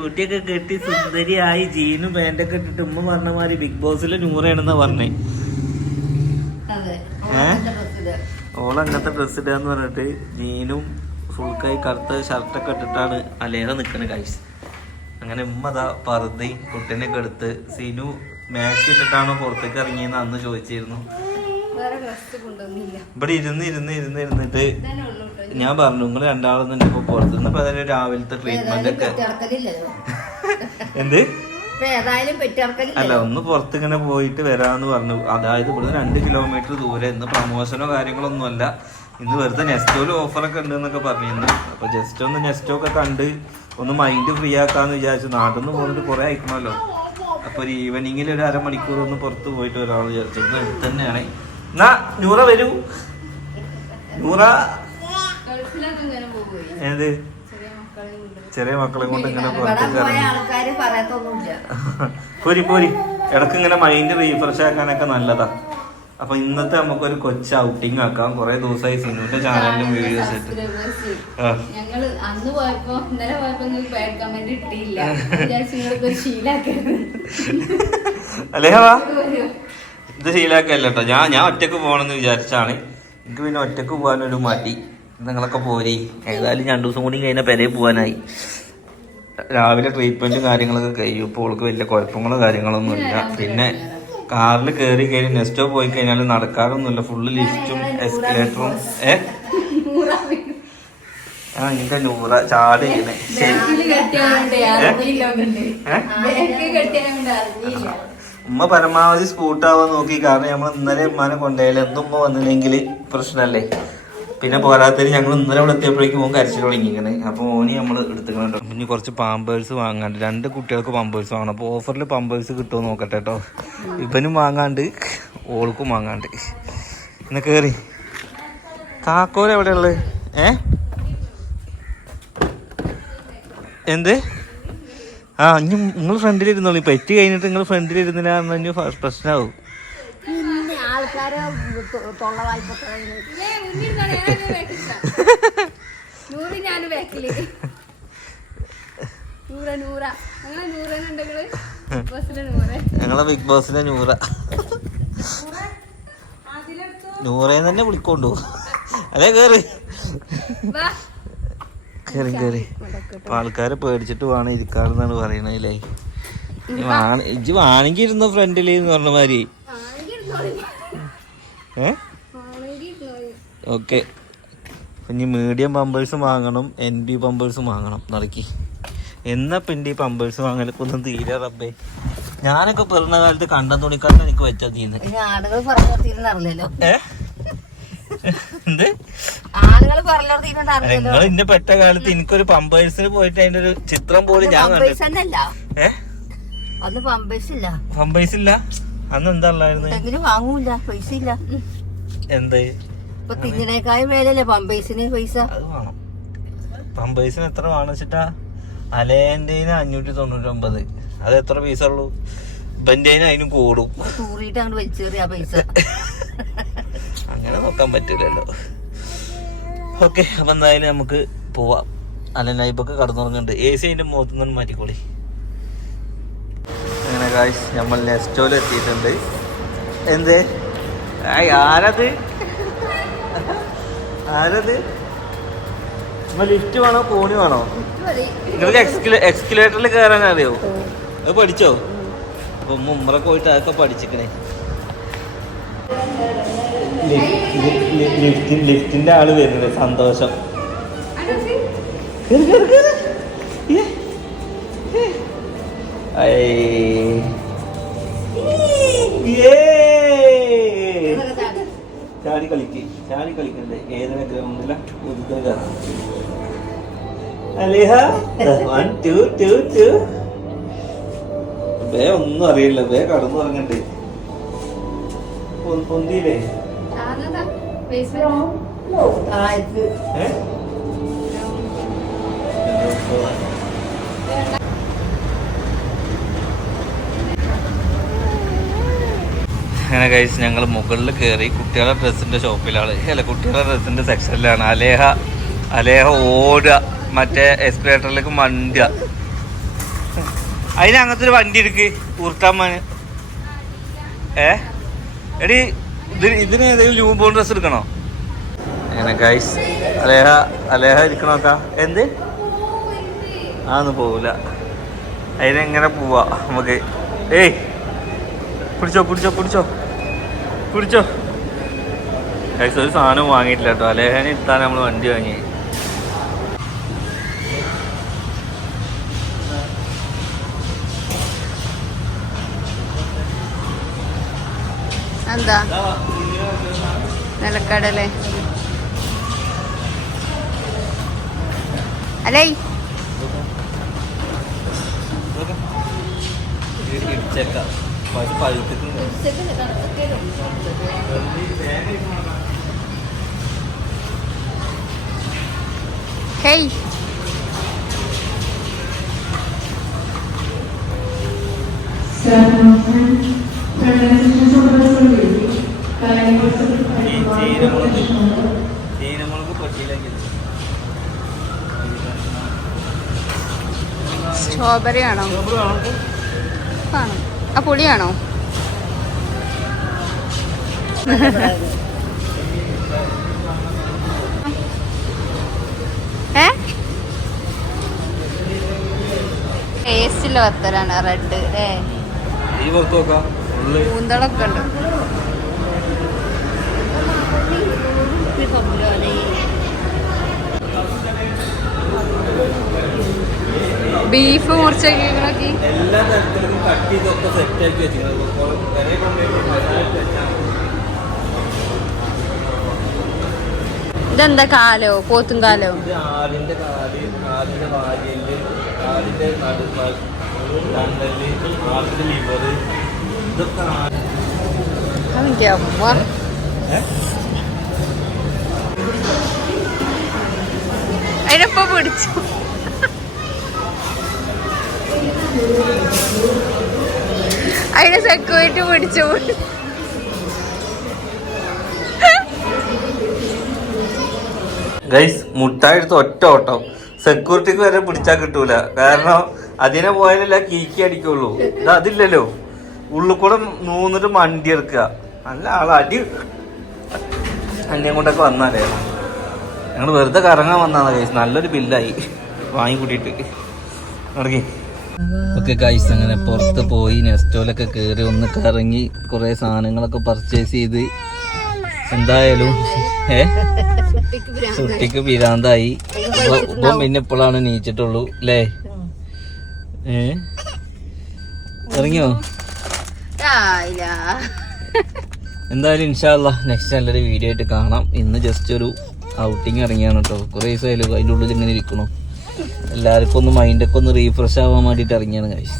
മുടിയൊക്കെ കെട്ടി സുന്ദരിയായി ജീനും പാന്റൊക്കെ ഇട്ടിട്ട് ഉമ്മ പറഞ്ഞ മാതിരി ബിഗ് ബോസിലെ നൂറാണെന്നാ പറഞ്ഞേ. ഓളങ്ങനത്തെ ഡ്രസ് ഇടാന്ന് പറഞ്ഞിട്ട് ജീനും ഫുൾക്കായി കറുത്ത ഷർട്ടൊക്കെ ഇട്ടിട്ടാണ് അലേറ നിക്കണ ഗൈസ്. അങ്ങനെ ഉമ്മ അതാ പറുതയും കുട്ടീനൊക്കെ എടുത്ത് സിനു മാക്സ് ഇട്ടിട്ടാണോ പുറത്തേക്ക് ഇറങ്ങിയെന്ന് അന്ന് ചോദിച്ചിരുന്നു. ഇവിടെ ഇരുന്നിട്ട് ഞാൻ പറഞ്ഞു നിങ്ങൾ രണ്ടാളൊന്നും ഇപ്പൊ പുറത്തുനിന്ന് ഇപ്പൊ അതിന് രാവിലത്തെ ട്രീറ്റ്മെന്റ് ഒക്കെ എന്ത് അല്ല ഒന്ന് പുറത്തിങ്ങനെ പോയിട്ട് വരാന്ന് പറഞ്ഞു. അതായത് ഇവിടുന്ന് 2 കിലോമീറ്റർ ദൂരെ. ഇന്ന് പ്രമോഷനോ കാര്യങ്ങളൊന്നും അല്ല, ഇന്ന് വെറുതെ നെസ്റ്റോയിൽ ഓഫറൊക്കെ ഉണ്ട് എന്നൊക്കെ പറഞ്ഞിരുന്നു. അപ്പൊ ജസ്റ്റ് ഒന്ന് നെസ്റ്റോ ഒക്കെ കണ്ട് ഒന്ന് മൈൻഡ് ഫ്രീ ആക്കാന്ന് വിചാരിച്ചു. നാട്ടിൽ നിന്ന് പോയിട്ട് കുറെ അയക്കണമല്ലോ. അപ്പൊ ഒരു ഈവനിങ്ങിൽ ഒരു അരമണിക്കൂർ ഒന്ന് പുറത്ത് പോയിട്ട് വരാമെന്ന് വിചാരിച്ചു. ഇവിടെ അടുത്ത് തന്നെയാണ്. എന്നാ നൂറ വരൂ. നൂറ ഏത് ചെറിയ മക്കളെ കൊണ്ട് ഇങ്ങനെ പോരി പോരി. ഇടക്ക് ഇങ്ങനെ മൈൻഡ് റീഫ്രഷ് ആക്കാനൊക്കെ നല്ലതാ. അപ്പൊ ഇന്നത്തെ നമുക്കൊരു കൊച്ചു ഔട്ടിങ് ആക്കാം. കുറെ ദിവസമായി സിനുവിന്റെ ചാനലിലും വീഡിയോസ് ഇട്ട്. അല്ലേ ഇത് ശീലാക്കല്ല കേട്ടോ. ഞാൻ ഒറ്റക്ക് പോകണമെന്ന് വിചാരിച്ചാണ്. എനിക്ക് പിന്നെ ഒറ്റക്ക് പോകാനൊരു മടി. നിങ്ങളൊക്കെ പോരി. ഏതായാലും 2 ദിവസം കൂടി കഴിഞ്ഞാൽ പെരയിൽ പോകാനായി. രാവിലെ ട്രീറ്റ്മെന്റും കാര്യങ്ങളൊക്കെ കഴിയും. ഇപ്പോൾ അവൾക്ക് വലിയ കുഴപ്പങ്ങളോ കാര്യങ്ങളൊന്നും ഇല്ല. പിന്നെ കാറിൽ കയറി നെസ്റ്റോ പോയി കഴിഞ്ഞാൽ നടക്കാറൊന്നുമില്ല. ഫുള്ള് ലിഫ്റ്റും എസ്കലേറ്ററും. ഇന്റെ നൂറ ചാട് ചെയ്യണേ. ഉമ്മ പരമാവധി സ്കൂട്ടാവാൻ നോക്കി. കാരണം നമ്മൾ ഇന്നലെ ഉമ്മാനെ കൊണ്ടുപോയാലും എന്നും ഉമ്മ വന്നില്ലെങ്കിൽ പ്രശ്നമല്ലേ. പിന്നെ പോരാത്തതിന് ഞങ്ങൾ ഇന്നലെ ഇവിടെ എത്തിയപ്പോഴേക്കും മോൻ കരച്ചിൽ തുടങ്ങി ഇങ്ങനെ. അപ്പോൾ മോനി നമ്മൾ എടുത്തുകൊണ്ട് ഇനി കുറച്ച് പാമ്പേഴ്സ് വാങ്ങാണ്ട്. 2 കുട്ടികൾക്ക് പാമ്പേഴ്സ് വാങ്ങണം. അപ്പോൾ ഓഫറിൽ പാമ്പേഴ്സ് കിട്ടുമോ നോക്കട്ടെ കേട്ടോ. ഇവനും വാങ്ങാണ്ട് ഓൾക്കും വാങ്ങാണ്ട്. ഇന്ന് കയറി. താക്കോൽ എവിടെയുള്ളത്? എന്ത്? ഇനി നിങ്ങൾ ഫ്രണ്ടിലിരുന്നോളൂ. പെറ്റ് കഴിഞ്ഞിട്ട് നിങ്ങൾ ഫ്രണ്ടിലിരുന്നില്ല പ്രശ്നമാവും. ഞങ്ങളെ ബിഗ് ബോസിലെ നൂറേന്ന് തന്നെ വിളിക്കൊണ്ടു. അല്ലേ കേറി അപ്പൊ ആൾക്കാരെ പേടിച്ചിട്ട് വേണം ഇരിക്കാറെന്നാണ് പറയണല്ലേ. ഇജ്ജ് വാണെങ്കിൽ ഇരുന്നോ ഫ്രണ്ടില് എന്ന് പറഞ്ഞ മാതിരി. ഓക്കെ. ഇനി മീഡിയം പമ്പേഴ്സും വാങ്ങണം, NB പമ്പേഴ്സും വാങ്ങണം. നടക്കി എന്നാ പിന്നെ ഈ പമ്പേഴ്സ് വാങ്ങലൊക്കെ ഒന്നും തീരെ റബ്ബേ. ഞാനൊക്കെ പിറന്ന കാലത്ത് കണ്ടം തുണിക്കാരൻ എനിക്ക് വെച്ചാ തീരുന്നത്. എന്ത് നിങ്ങൾ ഇന്നെ പെട്ട കാലത്ത് എനിക്കൊരു പമ്പേഴ്സിന് പോയിട്ട് അതിന്റെ ഒരു ചിത്രം പോലും ഞാൻ കണ്ടു. പമ്പേഴ്സ് ഇല്ല അന്ന്. എന്താ ഉള്ളായിരുന്നു? വാങ്ങൂല, പൈസ ഇല്ല. എന്ത് പമ്പേഴ്സിന് പൈസ? അത് വേണം. പമ്പേഴ്സിന് എത്ര വേണം വെച്ചിട്ടാ? അലേന്റെന് 599. അത് എത്ര പൈസ ഉള്ളൂ? ഇബന്റേന് അതിനും കൂടും. തൂറിയിട്ട് അങ്ങോട്ട് വലിച്ചേറിയ പൈസ. അങ്ങനെ നോക്കാൻ പറ്റൂലല്ലോ. ഓക്കെ, അപ്പൊ എന്തായാലും നമുക്ക് പോവാം. അല്ല നൈബൊക്കെ കടന്നുറങ്ങുന്നുണ്ട്. AC അതിന്റെ മുഖത്തുനിന്ന് മാറ്റിക്കോളി. അങ്ങനെ ഗായ്സ് നമ്മൾ നെസ്റ്റോയിൽ എത്തിയിട്ടുണ്ട്. എന്ത്? ആരത്? ലിഫ്റ്റ് വേണോ കോണി വേണോ? നിങ്ങൾക്ക് എക്സ്കലേറ്ററിൽ കയറാൻ അറിയോ? അത് പഠിച്ചോ? അപ്പൊ മുമ്പറൊക്കെ പോയിട്ട് അതൊക്കെ പഠിച്ചിക്കണേ. ലിഫ്റ്റിന്റെ ആള് വരുന്നത് സന്തോഷം. ചാടി കളിക്കണ്ടേ? ഏതൊക്കെ ഗ്രൗണ്ടില ബേ ഒന്നും അറിയില്ല. ബേ കടന്നു ഇറങ്ങണ്ടേ? പൊന്തിയില്ലേ? അങ്ങനെ കഴിച്ച് ഞങ്ങൾ മുകളിൽ കയറി. കുട്ടികളുടെ ഡ്രസ്സിന്റെ ഷോപ്പിലാണ്. അല്ല, കുട്ടികളുടെ ഡ്രസ്സിന്റെ സെക്ഷനിലാണ്. അലേഹ ഓടുക മറ്റേ എസ്കലേറ്ററിലേക്ക് മണ്ട. അതിന് അങ്ങനത്തെ ഒരു വണ്ടി എടുക്ക് ഊർക്കാമാന്. എടി ഇതിന് ഏതെങ്കിലും ലൂബോൺ ഡ്രസ് എടുക്കണോ? അങ്ങനെ ഗൈസ് അലേഹ ഇരിക്കണോക്കാ. എന്ത് ആന്ന് പോവില്ല. അതിനെങ്ങനെ പോവാ നമുക്ക്? ഏയ് പിടിച്ചോ പിടിച്ചോ പിടിച്ചോ പിടിച്ചോ. ഗൈസ് ഒരു സാധനവും വാങ്ങിയിട്ടില്ല കേട്ടോ. അലേഹനെ ഇരുത്താൻ നമ്മൾ വണ്ടി വാങ്ങി. എന്താ നിലക്കടലേ അല്ലേ? ഹേയ് സ്ട്രോബെറി ആണോ? ആണോ? ആ പുളിയാണോ? ടേസ്റ്റുള്ള വത്തലാണ് റെഡ്. കൂന്തളൊക്കെ ഉണ്ട്. ബീഫ് മുറിച്ചൊക്കെ എല്ലാ തരത്തിലും കട്ട് ചെയ്തൊക്കെ സെറ്റാക്കി വെച്ചിട്ടുണ്ട്. ഇതെന്താ കാലോ? പോത്തും കാലോ? ആടിന്റെ കാല്, ആടിന്റെ വാരിയല്, ആടിന്റെ നടുപ്പാൽ, കണ്ടല്, ആടിന്റെ ലിവറ്, ഇതൊക്കെ അതിനൊപ്പം പിടിച്ചു. അതിനെ സെക്യൂരിറ്റി പിടിച്ചു. ഗൈസ് മുട്ടായി എടുത്ത് ഒറ്റ ഓട്ടം. സെക്യൂരിറ്റിക്ക് വരെ പിടിച്ചാൽ കിട്ടൂല. കാരണം അതിനെ പോയാലല്ല കീക്കി അടിക്കുള്ളൂ. ഇത് അതില്ലല്ലോ. ഉള്ളിൽ കൂടെ നൂന്നിട്ട് മണ്ടി എടുക്കുക. നല്ല അടി അന്യം കൊണ്ടൊക്കെ വന്നാലേ. ഞങ്ങൾ വെറുതെ കറങ്ങാൻ വന്നാണ് ഗൈസ്. നല്ലൊരു ബില്ലായി വാങ്ങി കൂട്ടിയിട്ട് ഇറങ്ങി. ഓക്കെ ഗൈസ്, അങ്ങനെ പുറത്ത് പോയി നെസ്റ്റോലൊക്കെ കയറി ഒന്ന് കറങ്ങി കുറെ സാധനങ്ങളൊക്കെ പർച്ചേസ് ചെയ്ത് എന്തായാലും കുട്ടിക്ക് പിരാന്തായി. ഇപ്പം പിന്നെ ഇപ്പോഴാണ് നീച്ചിട്ടുള്ളൂ അല്ലേ? ഇറങ്ങിയോ? എന്തായാലും ഇൻഷാ അല്ലാഹ് നെക്സ്റ്റ് നല്ലൊരു വീഡിയോ ആയിട്ട് കാണാം. ഇന്ന് ജസ്റ്റ് ഒരു ഔട്ടിങ് ഇറങ്ങിയാണ് കേട്ടോ. കുറേ ദിവസമായാലും അതിൻ്റെ ഉള്ളിൽ ഇങ്ങനെ ഇരിക്കണോ. എല്ലാവർക്കും ഒന്ന് മൈൻഡൊക്കെ ഒന്ന് റീഫ്രഷ് ആവാൻ വേണ്ടിയിട്ട് ഇറങ്ങിയാണ് ഗൈസ്.